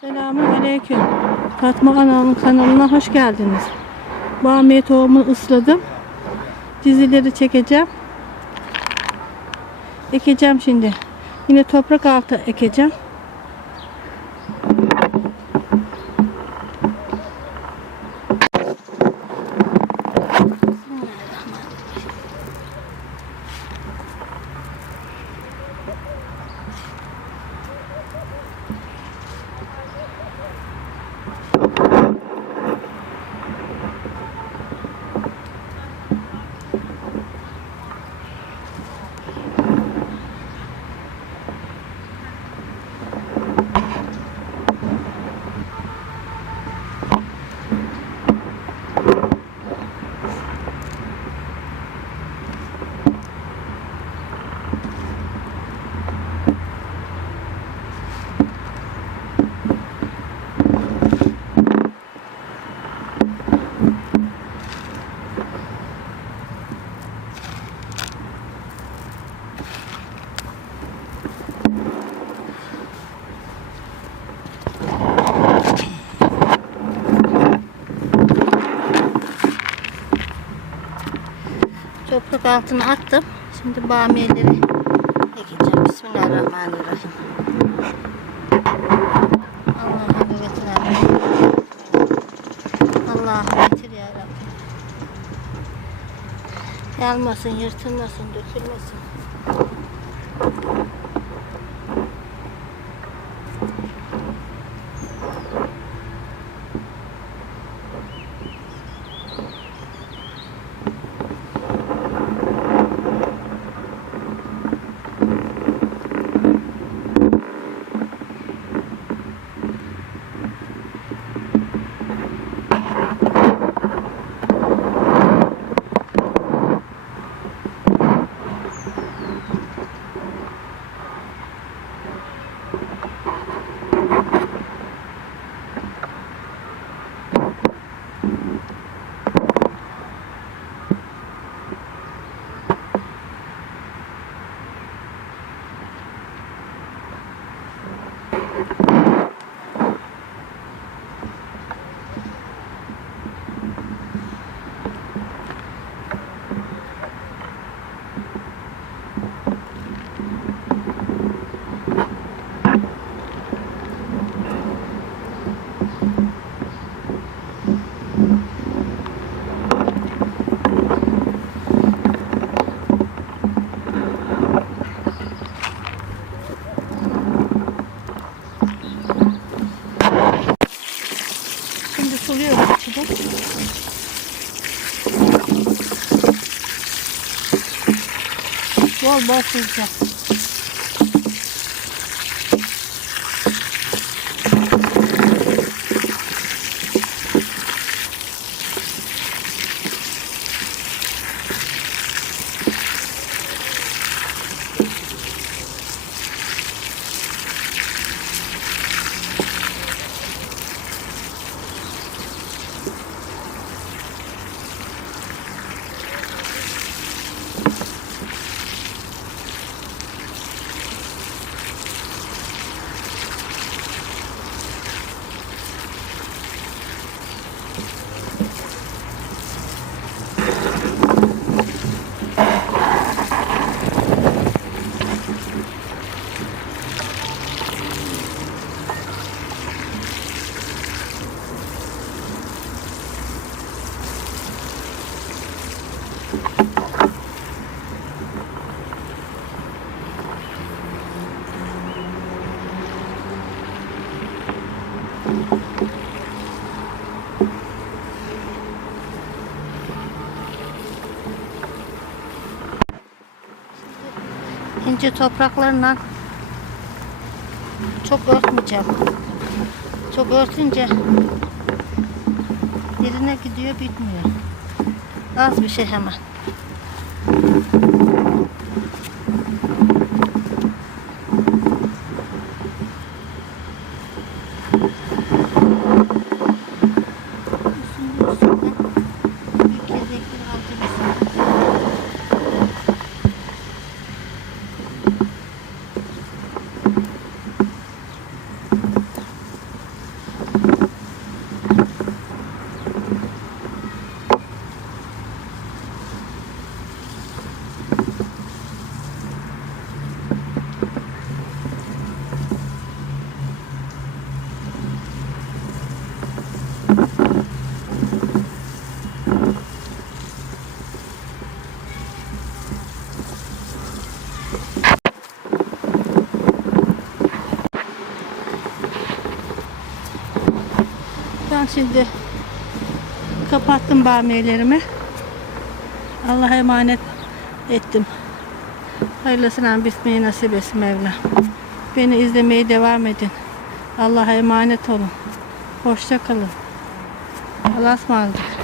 Selamünaleyküm. Fatma Anam'ın kanalına hoş geldiniz. Bamya tohumunu ısladım. Dizileri çekeceğim. Ekeceğim şimdi. Yine toprak altı ekeceğim. Toprak altına attım. Şimdi bamyeleri ekeceğim. Bismillahirrahmanirrahim. Allah'a emanet. Allah'a getir ya Rabbi. Yanmasın, yırtılmasın, dökülmesin. Şimdi suluyorum içine. Bol bol sulayacağım. İnce topraklarla çok örtmeyeceğim. Çok örtünce derine gidiyor, bitmiyor. Az bir şey hemen. Ben şimdi kapattım bamiyelerimi. Allah'a emanet ettim. Hayırlısıyla bitmeyi nasip etsin Mevla. Beni izlemeye devam edin. Allah'a emanet olun. Hoşça kalın. Allah'a ısmarladık.